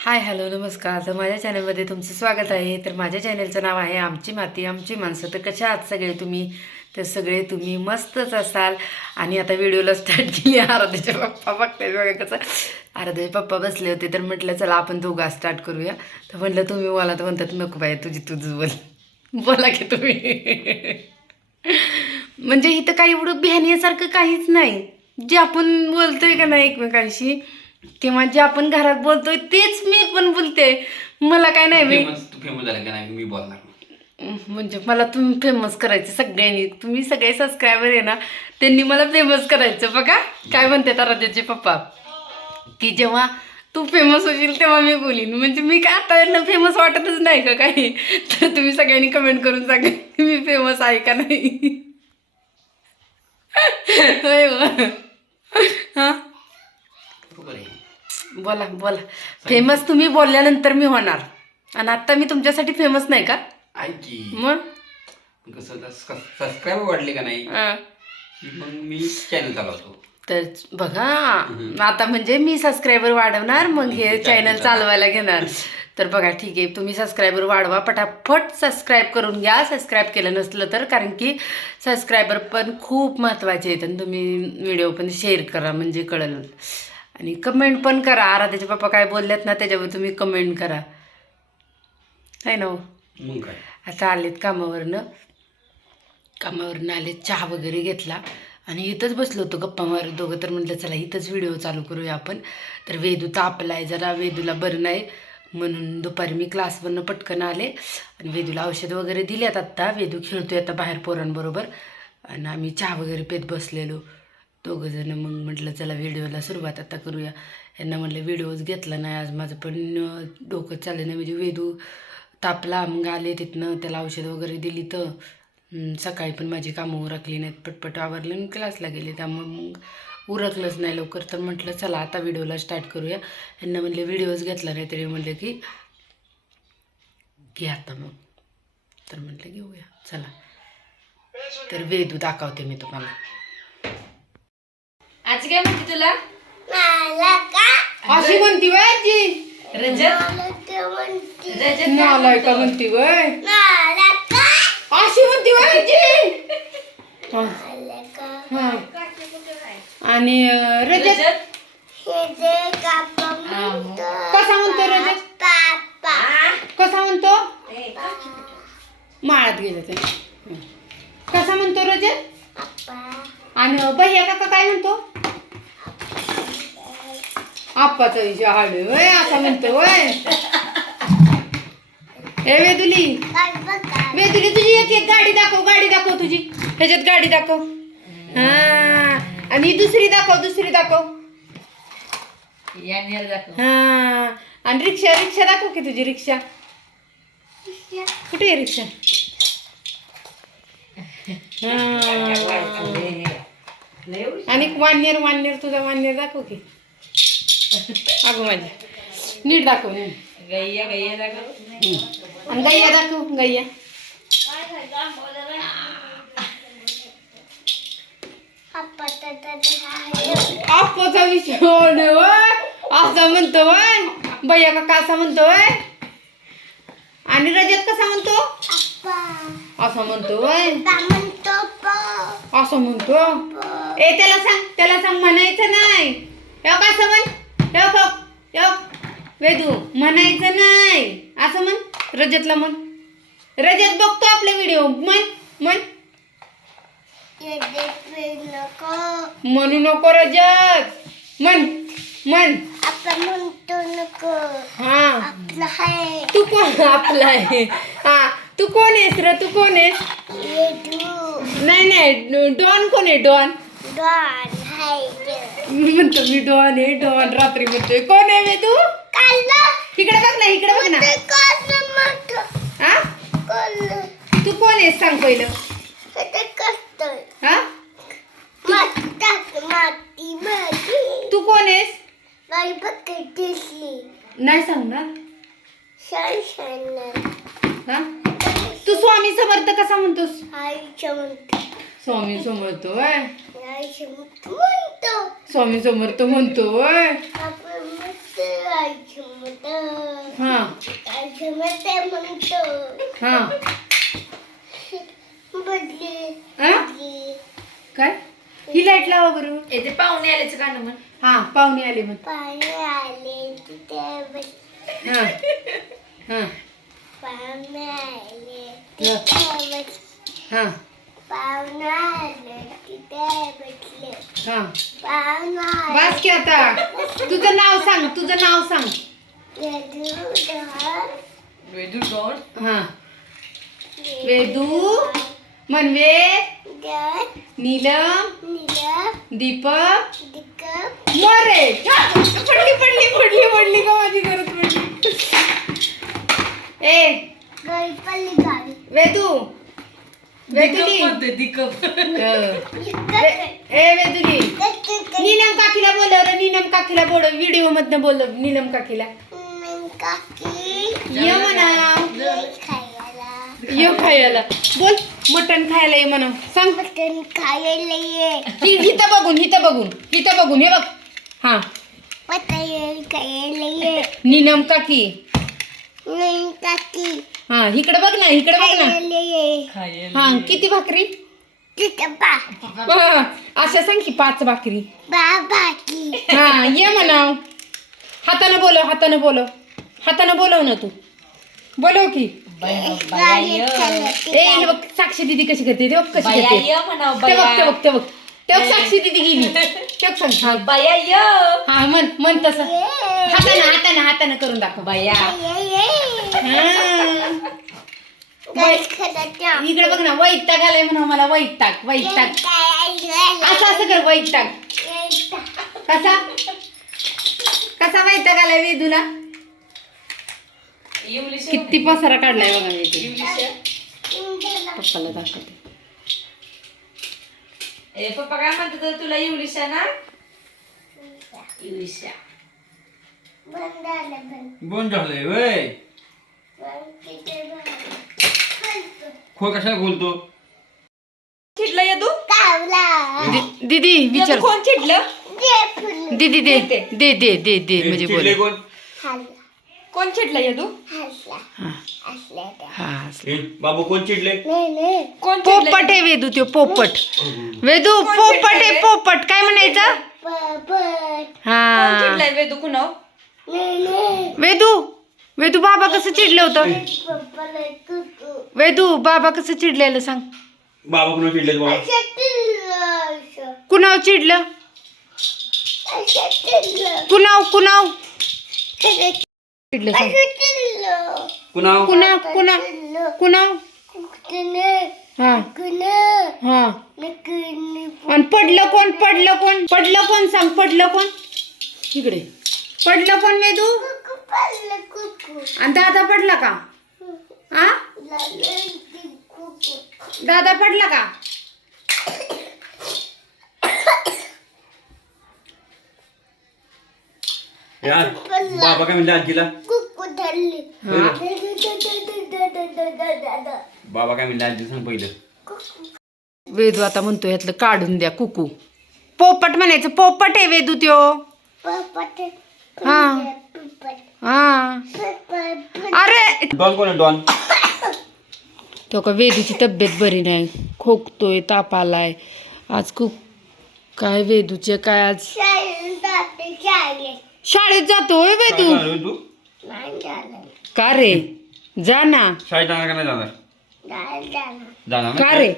Hi hello नमस्कार. तर माझ्या चॅनलमध्ये तुमचं स्वागत आहे. तर माझ्या चॅनलचं नाव आहे आमची माती आमची माणसं. तर कशा आहात सगळे तुम्ही? तर सगळे तुम्ही मस्तच असाल. आणि आता व्हिडिओला स्टार्ट केली. आराध्याचे पप्पा बघताय बघा कसं. आराध्याचे पप्पा बसले होते तर म्हटलं चला आपण दोघा स्टार्ट करूया. तर म्हटलं तुम्ही मला तर म्हणतात नको बाय तुझं बोल बोला की तुम्ही. म्हणजे इथं काही एवढं बिहाण्यासारखं काहीच नाही. जे आपण बोलतोय का नाही एकमेकांशी किंवा जे आपण घरात बोलतोय तेच मी पण बोलते. मला काय नाही तू फेमस झाला का नाही मी बोलणार. म्हणजे मला तुम्ही फेमस करायचं सगळ्यांनी. तुम्ही सगळे सबस्क्रायबर आहे ना त्यांनी मला फेमस करायचं. बघा काय म्हणतात आराध्याचे पप्पा की जेव्हा तू फेमस होशील तेव्हा मी बोलीन. म्हणजे मी काय आता फेमस वाटतच नाही का काही. तर तुम्ही सगळ्यांनी कमेंट करून सांगा मी फेमस आहे का नाही. होय हां बोला बोला. फेमस तुम्ही बोलल्यानंतर मी होणार. आणि आता मी तुमच्यासाठी फेमस नाही का? ऐकी मग कसं सबस्क्राईब वाढले का नाही की मग मी चॅनल चालवतो. तर बघा आता म्हणजे मी सबस्क्रायबर वाढवणार मग हे चॅनल चालवायला घेणार. तर बघा ठीक आहे तुम्ही सबस्क्रायबर वाढवा पटापट. सबस्क्राईब करून घ्या सबस्क्राईब केलं नसलं तर. कारण की सबस्क्रायबर पण खूप महत्त्वाचे आहेत. आणि तुम्ही व्हिडिओ पण शेअर करा म्हणजे कळलं. आणि कमेंट पण करा. आराध्याचे पप्पा काय बोलल्यात ना त्याच्यावर तुम्ही कमेंट करा. आहे ना. मग काय आता आलेत कामावरनं आलेत. चहा वगैरे घेतला आणि इथंच बसलो होतो गप्पा मारत दोघं. तर म्हटलं चला इथंच व्हिडिओ चालू करूया आपण. तर वेदू तापला आहे जरा. वेदूला बरं नाही म्हणून दुपारी मी क्लासवरनं पटकन आले आणि वेदूला औषध वगैरे दिल्यात आत्ता. वेदू खेळतोय आता बाहेर पोरांबरोबर. आणि आम्ही चहा वगैरे पेत बसलेलो दोघंजणं. मग म्हटलं चला व्हिडिओला सुरुवात आता करूया. यांना म्हटलं व्हिडिओच घेतला नाही आज. माझं पण डोकं चाललं नाही. म्हणजे वेदू तापला मग आले तिथनं त्याला औषध वगैरे दिली. तर सकाळी पण माझी कामं उरकली नाहीत. पटपट आवरलं आणि क्लासला गेले त्यामुळे मग उरकलंच नाही लवकर. तर म्हटलं चला आता व्हिडिओला स्टार्ट करूया. यांना म्हणले व्हिडिओज घेतला नाही तरी म्हटलं की घे आता मग. तर म्हटलं घेऊया चला. तर वेदू दाखवते मी तुम्हाला. आज काय म्हणते तुला? अशी म्हणती वय आजी. रजत नालाय का म्हणती वय. अशी म्हणती वय आजी. आणि रजत कसा म्हणतो रजत? कसा म्हणतो? माळात गेलं ते. कसा म्हणतो रजत? आणि भैया काका काय म्हणतो? आप्पाचा विषय हाड वय असा म्हणतो वय. हे वेदुली तुझी एक गाडी दाखव तुझी. ह्याच्यात गाडी दाखव. हा आणि दुसरी दाखव. हा आणि रिक्षा दाखव की तुझी रिक्षा. कुठे आहे रिक्षा? आणि वाननेर तुझा वाननेर दाखव की. अगं माझी नीट दाखव. गैया दाखव. आणि गैया दाखव गैया. आप्पाचा विषय असा म्हणतो वय. भैया का कसा म्हणतो वय. आणि रजत कसा म्हणतो? असं म्हणतो वय. असं म्हणतो. ए त्याला सांग म्हणायचं नाही. कसं म्हण वेदू म्हणायचं नाही असं म्हण. रजतला म्हण. रजत बघतो आपले व्हिडिओ म्हण. म्हणू नको रजत म्हण. हा तू कोण आपला आहे. हा तू कोण आहेस र? तू कोण आहेस? नाही डॉन कोण आहे? डॉन म्हणतो मी. डॉन आहे डॉन. रात्री म्हणतोय कोण आहे तू? इकडे बघ ना. हा तू कोण आहेस सांग पहिलं. हा तू कोण आहेस? नाही सांगणार. हा तू स्वामी समर्थ कसा म्हणतोस? स्वामी समर्थ वय. स्वामी समर्थ म्हणतो वय. हा हा आ? काय ही लाईट लावा बरं. ते पाहुणे आल्याचं गाणं म्हण. हा पाहुणे आले मग. हा हा हा हा बस की आता. तुझं नाव सांग, तुझं नाव सांग. वेदू गॉड. हा वेदू, मनवे, नीलम, दीपक, मोरे. पडली पडली पडली पडली का माझी गरज पडली. ए वेदू, वेदुली दिकप. ए वेदुली, नीलम काकीला बोलव रे. नीलम काकीला बोलव. व्हिडिओ मधनं बोलव नीलम काकीला. ये म्हणा, ये खायला बोल. मटण खायला ये म्हणा. सांग. हिथं बघून, हिथं बघून, हिथं बघून. हे बघ. हा नीलम काकी. हा इकडे बघ ना, इकडे बघ ना. हा किती भाकरी? हा, असं सांग की 5 भाकरी. हा ये म्हणाव. हातानं बोलव, हातानं बोलव, हातानं बोलव ना तू. बोलव की. ए हे बघ साक्षी दीदी कशी करते. ते बघ कशी करते. ते बघ ते बघ ते बघ ते बघ साक्षी दीदी गेली. ते बघ सांग. हा बाया य. हा म्हण तसं. हातानं हातानं हातानं करून दाखव. बाया. इकडे बघ ना. वैताग आलाय म्हणा मला. वैताग वैताग. असं असं कर. वैताग कसा कसा वैताग आलाय वेदूला. किती पसारा काढलाय बघा मी. पप्पाला दाखवते. पप्पा काय म्हणतात तुला इंग्लिशा ना. इंग्लिशा बंद झालंय वय. खोल कशाला बोलतो. चिडलं यदू. दीदी विचार. कोण चिडलं. दीदी दे दे दे दे दे म्हणजे चिडले बोल. कोण. कोण चिडलं यदू. हा बाबू कोण चिडले. कोण चिडलं. पोपट आहे वेदू. तो पोपट. वेदू पोपट आहे. पोपट काय म्हणायचं. कोण हा चिडलंय वेदू कुणाव. वेदू. वेदू बाबा कसं चिडलं होतं. वेदू बाबा कसं चिडलेलं सांग. बाबा कोण चिडले बाबा. कुणाव चिडलं. कुणाव कुणाव चिडलं सांग. कुणाव. कुणाव कुणाव कुणाव. हा हा आणि पडलं कोण. पडलं कोण. पडलं कोण सांग. पडलं कोण. इकडे पडलं कोण वेदू. आणि दादा पडला का. आ दादा पडला का. यार बाबा काय म्हणले आजीला. बाबा काय म्हणले आजी सांग पहिलं. वेदू आता म्हणतो ह्यातलं काढून द्या कुकू. पोपट म्हणायचं. पोपट आहे वेदू त्यो. हा हा अरे डॉन कोण आहे डॉन. तो का वेदूची तब्येत बरी नाही. खोकतोय. ताप आलाय आज खूप. काय वेदूचे काय आज शाळेत जातोय वेदू. तू का रे जा ना. शाळेत जाणार का नाही जाणार. जाणार का रे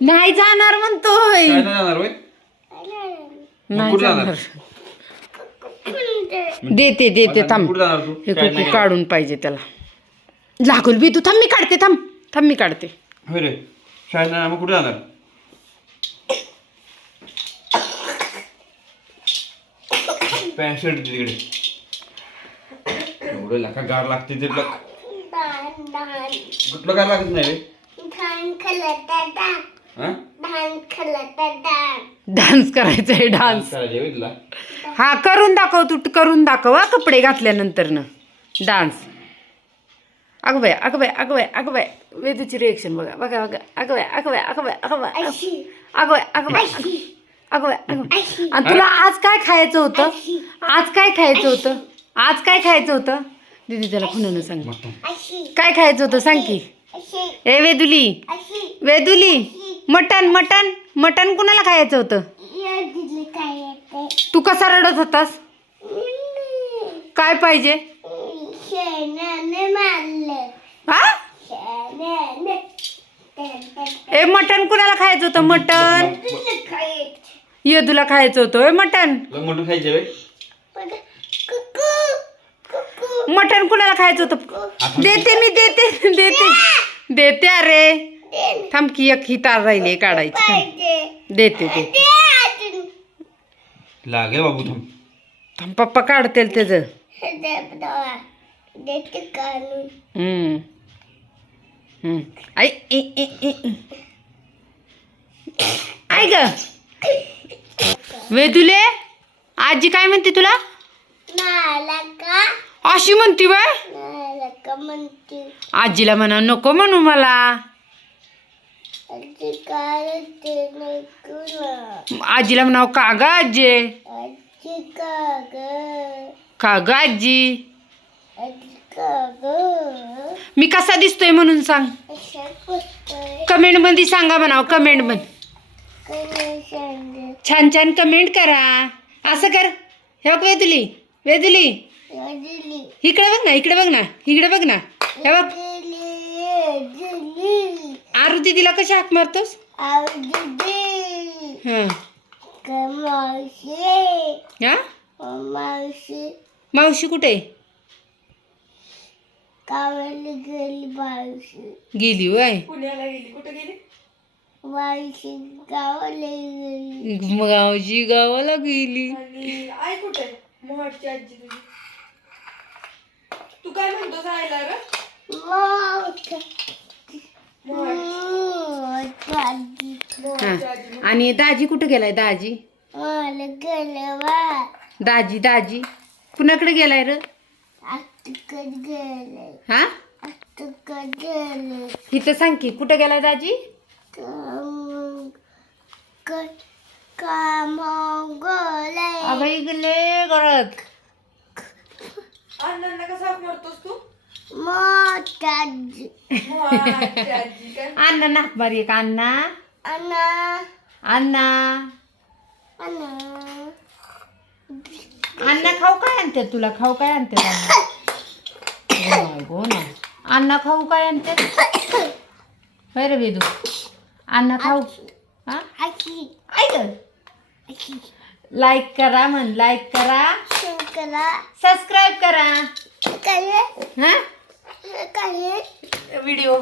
नाही जाणार म्हणतोय. शाळेत नाही जाणार होय. नाही कुठं जाणार. देते देते थांब. कुठं जाणार तू. हे कुकू काढून पाहिजे त्याला. लागल बी तू. थांब मी काढते. थांब थांब मी काढते. होय रे शाळेत नाही मग कुठं जाणार. पॅन्ट शर्ट तिकडे एवढं लाखा गार लागते ते लक. कुठलं गार लागत नाही रे. डान्स करायचा आहे. डान्स करायचे होय तुला. हा करून दाखव. तू करून दाखव हा कपडे घातल्यानंतर न डान्स. अगं बाय अगं बाय अगं बाय अगं बाय. वेदूची रिएक्शन बघा बघा बघा. अगं बाय अगं बाय अगं बाय अगं बाय अगं बाय अगं बाय अगं बाय अगं बाय. आणि तुला आज काय खायचं होतं. आज काय खायचं होतं. आज काय खायचं होतं दीदी त्याला खुनानं सांग मटण. काय खायचं होतं सांग की ए वेदुली मटण मटण मटण कुणाला खायचं होतं तू कसा रडत होतास काय पाहिजे हा ए मटण कुणाला खायचं होतं मटण येदूला खायचं होतं ए मटण तुला मटण खायचे व्हय? मटण कुणाला खायचं होतं देते मी देते देते देते अरे थांब की एक ही तार राहिली काढायची थांब. देते देते लागेल बाबू थांब. थांब पप्पा काढतील त्याचं आई आई ग वेदुले आजी काय म्हणते तुला अशी म्हणती बाय आजीला म्हणा नको म्हणू मला आजीला म्हणाव का ग आजी का ग आजी मी कसा दिसतोय म्हणून सांग कमेंट मध्ये सांगा म्हणाव कमेंट मध्ये छान छान कमेंट करा असं कर हे बघ वेदुली वेदुली इकडे बघ ना इकडे बघ ना इकडे बघ ना हे बघ आरू दीदीला कशी हाक मारतोस हा हा मावशी कुठे गेली वय पुण्याला गेली कुठे गेली मावशी गावाला गेली आणि आई कुठे मोहटची आजी तुझी तू काय म्हणतोस आईला रे हा. आणि दाजी कुठे गेलाय दाजी दाजी दाजी कुणाकडे गेलाय र हा इथं सांग की कुठे गेलाय दाजी अगं गेले गळत अण्णांना कसा हाक मारतोस तू मोहटची आजी काय अण्णा नाक बारी का अण्णा अण्णा अण्णा खाऊ काय आणते तुला खाऊ काय आणते हो ना अण्णा खाऊ काय आणते होय रे वेदू अण्णा खाऊ हा ऐक लाईक करा म्हण लाईक करा सबस्क्राईब करा हा व्हिडिओ